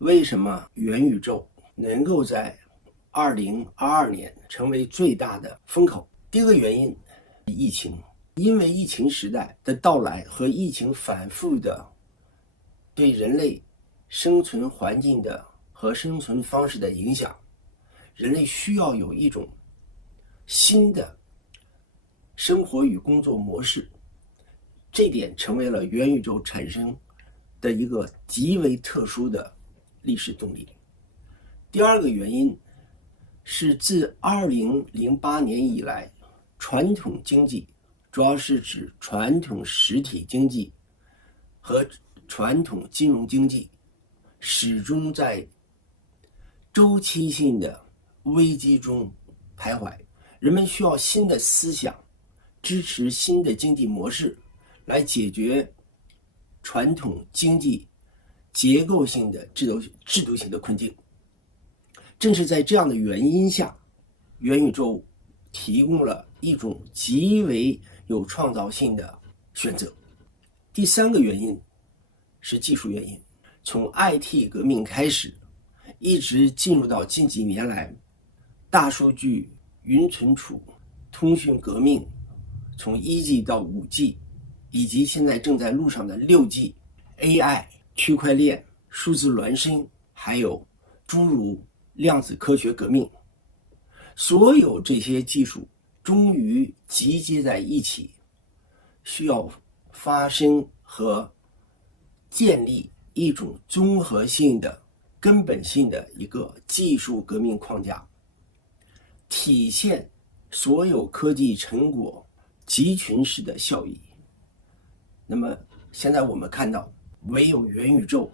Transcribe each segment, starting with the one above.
为什么元宇宙能够在2022年成为最大的风口？第一个原因，疫情。因为疫情时代的到来和疫情反复的对人类生存环境的和生存方式的影响，人类需要有一种新的生活与工作模式，这点成为了元宇宙产生的一个极为特殊的历史动力。第二个原因是自2008年以来，传统经济，主要是指传统实体经济和传统金融经济，始终在周期性的危机中徘徊。人们需要新的思想，支持新的经济模式，来解决传统经济结构性的制度性的困境。正是在这样的原因下，元宇宙提供了一种极为有创造性的选择。第三个原因是技术原因，从 IT 革命开始，一直进入到近几年来，大数据、云存储、通讯革命，从 1G 到 5G， 以及现在正在路上的 6G、AI、区块链、数字孪生，还有诸如量子科学革命，所有这些技术终于集结在一起，需要发生和建立一种综合性的、根本性的一个技术革命框架，体现所有科技成果集群式的效益。那么现在我们看到，唯有元宇宙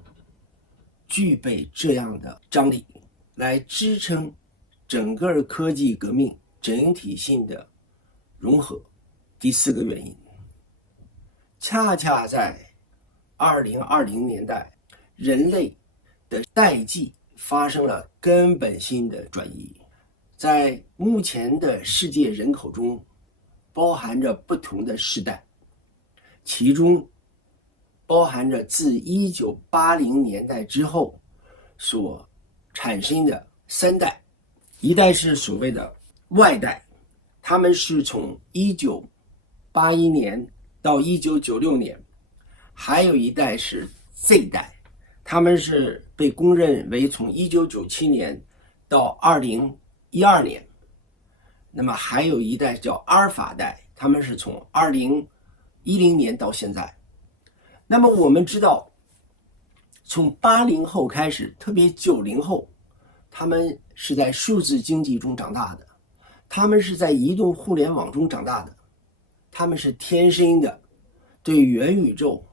具备这样的张力，来支撑整个科技革命整体性的融合。第四个原因，恰恰在2020年代，人类的代际发生了根本性的转移。在目前的世界人口中，包含着不同的世代，其中包含着自1980年代之后所产生的三代。一代是所谓的 Y 代，他们是从1981年到1996年，还有一代是 Z 代，他们是被公认为从1997年到2012年。那么还有一代叫阿尔法代，他们是从2010年到现在。那么我们知道，从80后开始，特别90后，他们是在数字经济中长大的，他们是在移动互联网中长大的，他们是天生的对元宇宙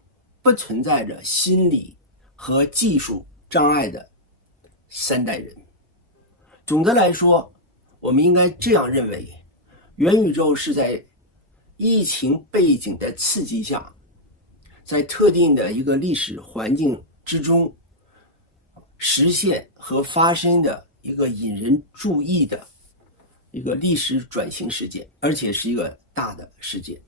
不存在着心理和技术障碍的三代人。总的来说，我们应该这样认为，元宇宙是在疫情背景的刺激下，在特定的一个历史环境之中实现和发生的一个引人注意的一个历史转型事件，而且是一个大的事件。